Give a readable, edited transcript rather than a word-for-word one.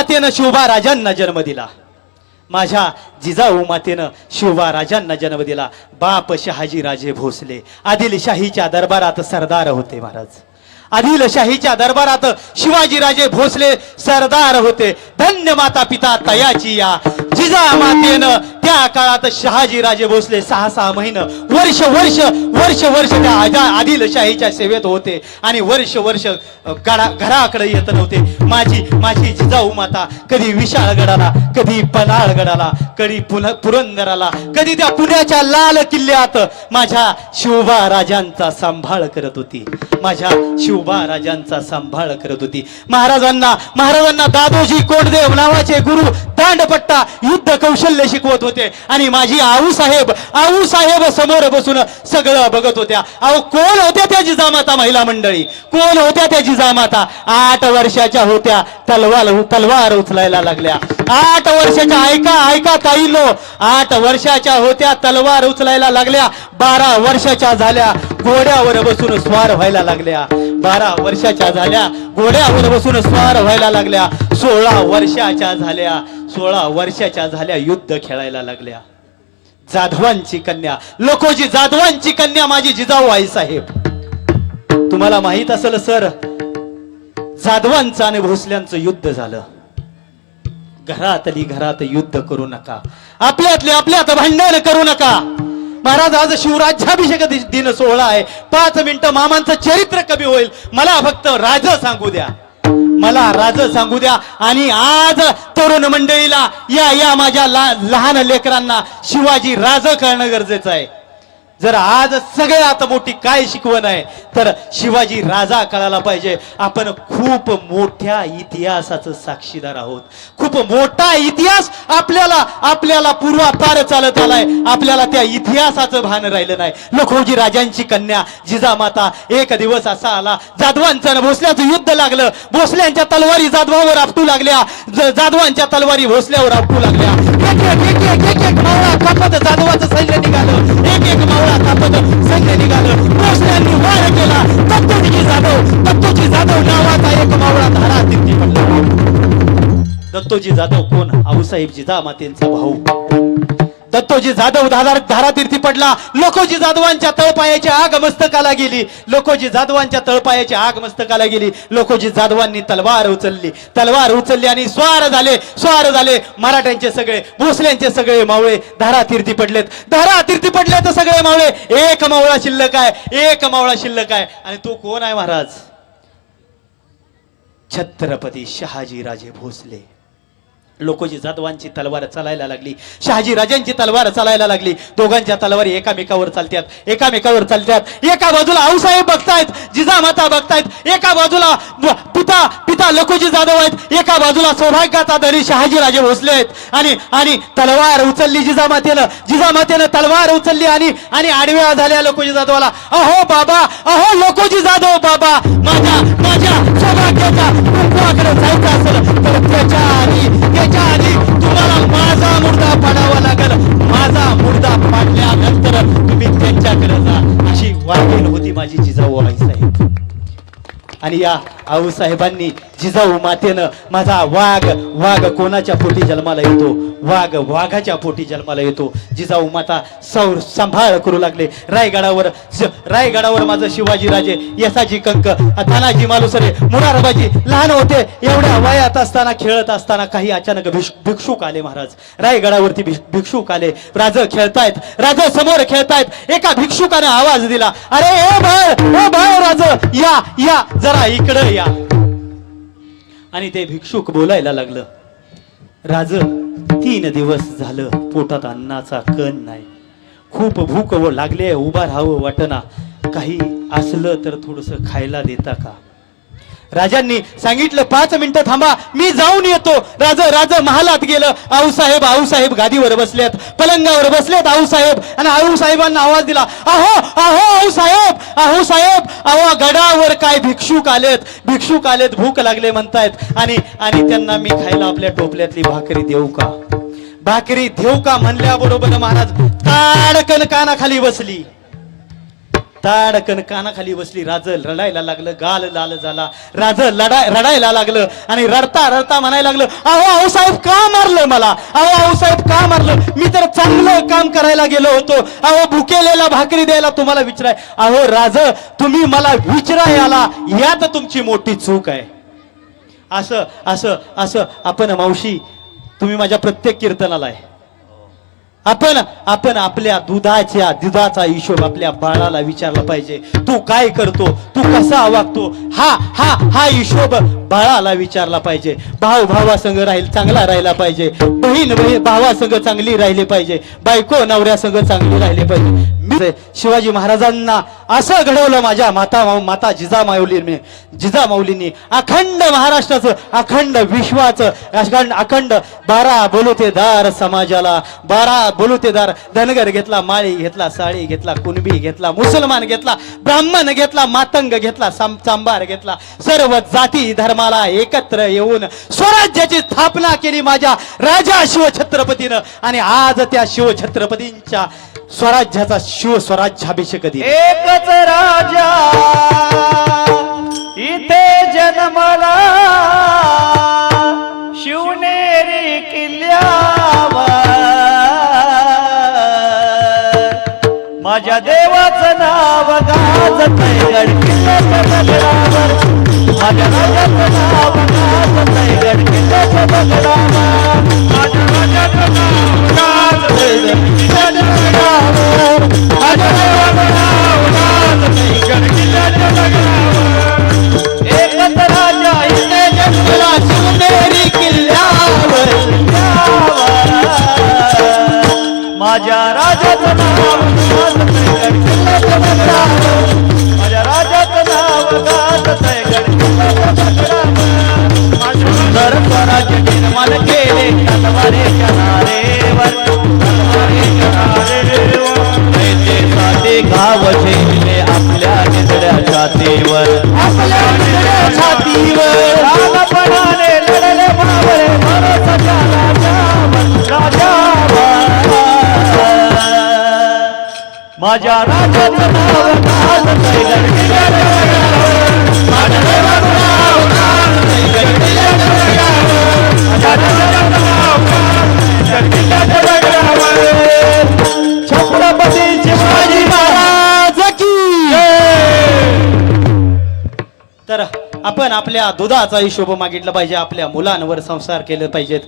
मातेनं शिवबा राजांना जन्म दिला. माझ्या जिजाऊ मातेनं शिवबा राजांना जन्म दिला. बाप शहाजी राजे भोसले आदिलशाहीच्या दरबारात सरदार होते महाराज. आदिलशाहीच्या दरबारात शिवाजी राजे भोसले सरदार होते. धन्य माता पिता तयाची या जिजा मातेनं त्या काळात शहाजी राजे भोसले 6-6 महिने वर्ष वर्ष वर्ष वर्ष त्या आदिलशाहीच्या सेवेत होते आणि वर्ष वर्ष घराकडे येत नव्हते. माझी जिजाऊ माता कधी विशाळगडाला, कधी पन्हाळगडाला, कधी पुरंदराला, कधी त्या पुण्याच्या लाल किल्ल्यात माझ्या शिवबा राजांचा सांभाळ करत होती. माझ्या शिवबा राजांचा सांभाळ करत होती. महाराजांना दादोजी कोंडदेव नावाचे गुरु दांडपट्टा युद्ध कौशल्य शिकवत होते आणि माझी आऊ साहेब समोर बसून सगळं बघत होत्या. अहो कोण होत्या त्या जिजामाता महिला मंडळी? कोण होत्या त्या जिजामाता? 8 वर्षाच्या होत्या, तलवार उचलायला लागल्या. 8 वर्षाच्या, ऐका ताईलो, 8 वर्षाच्या होत्या, तलवार उचलायला लागल्या. 12 वर्षाच्या झाल्या, घोड्यावर बसून स्वार व्हायला लागल्या. 12 वर्षाच्या झाल्या, घोड्यावर बसून स्वार व्हायला लागल्या. 16 वर्षाच्या झाल्या, युद्ध खेळायला लागल्या. जाधवांची कन्या, लोकोजी जाधवांची कन्या माझी जिजाऊ आईसाहेब. तुम्हाला माहित असेल सर, जाधवांचं आणि भोसल्यांचं युद्ध झालं. घरात युद्ध करू नका, आपल्यात भांडण करू नका. महाराज आज शिवराज्याभिषेक दिन सोहळा आहे. 5 मिनिटं मामांचं चरित्र कमी होईल. मला फक्त राज सांगू द्या. आणि आज तरुण मंडळीला या माझ्या लहान लेकरांना शिवाजी राज करणं गरजेचं आहे. जर आज सगळ्यात मोठी काय शिकवण आहे तर शिवाजी राजा कळायला पाहिजे. आपण खूप मोठ्या इतिहासाचं साक्षीदार आहोत. खूप मोठा इतिहास आपल्याला पूर्वापार चालत आलाय. आपल्याला त्या इतिहासाचं भान राहिलं नाही. लखोजी राजांची कन्या जिजामाता, एक दिवस असा आला, जाधवांचं आणि भोसल्याचं युद्ध लागलं. भोसल्यांच्या तलवारी जाधवावर आपटू लागल्या, जाधवांच्या तलवारी भोसल्यावर आपटू लागल्या. एक मावळा कापत जाधवाचं सैन्य निघालं. एक मावळा कापत सैन्य निघालं. भोसल्यांनी वार केला. दत्तोजी जाधव नावाचा एक मावळा धारा तिरकी पडला. दत्तोजी जाधव कोण? आऊसाहेब जिजामातेंचा भाऊ. दत्तोजी जाधव धारातीर्थी पडला. लोकोजी जाधवांच्या तळपायाची आग मस्तकाला गेली. लोकोजी जाधवांनी तलवार उचलली आणि स्वार झाले. मराठ्यांचे सगळे, भोसल्यांचे सगळे मावळे धारातीर्थी पडलेत सगळे मावळे. एक मावळा शिल्लक आहे. आणि तो कोण आहे महाराज? छत्रपती शहाजी राजे भोसले. लोकोजी जाधवांची तलवार चालायला लागली, शहाजी राजांची तलवार चालायला लागली. दोघांच्या तलवारी एकामेकावर चालतात. एका बाजूला आऊसाहेब बघतायत, जिजामाता बघतायत. एका बाजूला पिता लोकोजी जाधव आहेत, एका बाजूला सौभाग्याचा धनी शहाजी राजे भोसले आहेत. आणि तलवार उचलली जिजामातेनं तलवार उचलली आणि आडव्या झाल्या लोकोजी जाधवाला. अहो बाबा, अहो लोकोजी जाधव बाबा, माझ्या सौभाग्याच्या कुंकवाकडे जायचं असेल तर त्याच्या आधी तुम्हाला माझा मुर्दा पाडावा लागेल. माझा मुर्दा पाडल्यानंतर तुम्ही त्यांच्याकडे जा. अशी वागणूक होती माझी जिजाऊ आईसाहेब. आणि या आऊसाहेबांनी जिजाऊ मातेनं माझा वाघ कोणाच्या पोटी जन्माला येतो? वाघाच्या पोटी जन्माला येतो. जिजाऊ माता सांभाळ करू लागले. रायगडावर माझं शिवाजी राजे, यसाजी कंक, तानाजी मालुसरे, मुरारबाजी लहान होते. एवढ्या वयात असताना, खेळत असताना काही अचानक भिक्षुक आले महाराज. रायगडावरती भिक्षुक आले. राज समोर खेळतायत. एका भिक्षुकाने आवाज दिला, अरे ओ बाळ राज, या जरा इकडे या. आणि ते भिक्षुक बोलायला लागलं, राज 3 दिवस झालं पोटात अन्नाचा कण नाही. खूप भूक लागले, उभा राहावं वाटना. काही असलं तर थोडस खायला देता का? राजांनी सांगितलं 5 मिनिटं थांबा, मी जाऊन येतो. राज महालात गेलं. आऊसाहेब गादीवर बसलेत, पलंगावर बसलेत आऊसाहेब. आणि आऊसाहेबांना आवाज दिला, अहो साहेब, अहो गडावर काय भिक्षुक आलेत, भूक लागले म्हणतायत. आणि त्यांना मी खायला आपल्या टोपल्यातली भाकरी देऊ का म्हणल्याबरोबर महाराज ताडकन कानाखाली बसली. ताडकन कानाखाली बसली. राज रडायला लागलं, गाल लाल झाला. राज रडायला लागलं आणि रडता रडता म्हणायला लागलं, अहो आऊसाहेब का मारलं मला, अहो आऊसाहेब का मारलं, मी तर चांगलं काम करायला गेलो होतो, अहो भुकेलेला भाकरी द्यायला तुम्हाला विचाराय. अहो राज, तुम्ही मला विचाराय आला, यात तुमची मोठी चूक आहे. असं असं असं आपण मावशी, तुम्ही माझ्या प्रत्येक कीर्तनाला आहे. आपण आपल्या दुधाचा हिशोब आपल्या बाळाला विचारला पाहिजे. तू काय करतो, तू कसा वागतो, हा हा हा हिशोब बाळाला विचारला पाहिजे. भाऊ भावासंग चांगला राहिला पाहिजे. बहीण भावासंग चांगली राहिली पाहिजे. बायको नवऱ्यासंग चांगली राहिली पाहिजे. मी शिवाजी महाराजांना असं घडवलं. माझ्या माता जिजामाऊलींनी अखंड महाराष्ट्राचं, अखंड विश्वाचं, अखंड 12 बोलुतेदार समाजाला, 12 बोलुतेदार, धनगर घेतला, माळी घेतला, साळी घेतला, कुणबी घेतला, मुसलमान घेतला, ब्राह्मण घेतला, मातंग घेतला, चांबार घेतला, सर्व जाती धर्माला एकत्र येऊन स्वराज्याची स्थापना केली माझ्या राजा शिवछत्रपतीनं. आणि आज त्या शिवछत्रपतींच्या स्वराज्याचा शिवस्वराज्याभिषेक दिन. एकच राजा इथे जन्मला, शिवनेरी किल्ल्यावर, माझ्या देवाचं नाव गाजतंय गड किल्ल्याच्या दगडावर, माझ्या राजाचं नाव गाजतंय गड किल्ल्याच्या दगडावर, माझ्या राजाचं नाव गाजतंय गड किल्ल्याच्या दगडावर, माझ्या देवाचं नाव गाजतंय गड किल्ल्याच्या दगडावर. एकच राजा इथे जन्मला, शिवनेरी किल्ल्यावर, माझ्या राजाचं नाव गाजतंय गड किल्ल्याच्या दगडावर, माझ्या राजाचं नाव गाजतंय गड किल्ल्याच्या दगडावर. सुंदर स्वराज्य निर्माण केले तलवारीच्या नारेवर, तलवारीच्या नारेवर, देशाचे गाव झेलले आपल्या निधड्या छातीवर, आपल्या निधड्या छातीवर, रामपणाने लढले बावळे भरोसाच्या राजावर, माझ्या राजाचं नाव गाजतंय गड किल्ल्याच्या दगडावर, माझ्या देवाचं नाव गाजतंय गड किल्ल्याच्या दगडावर, माझ्या राजाचं नाव गाजतंय गड किल्ल्याच्या दगडावर. छत्रपती शिवाजी महाराज की जय. तर आपण आपल्या दुधाचा हिशोब मागितला पाहिजे. आपल्या मुलांवर संस्कार केले पाहिजेत.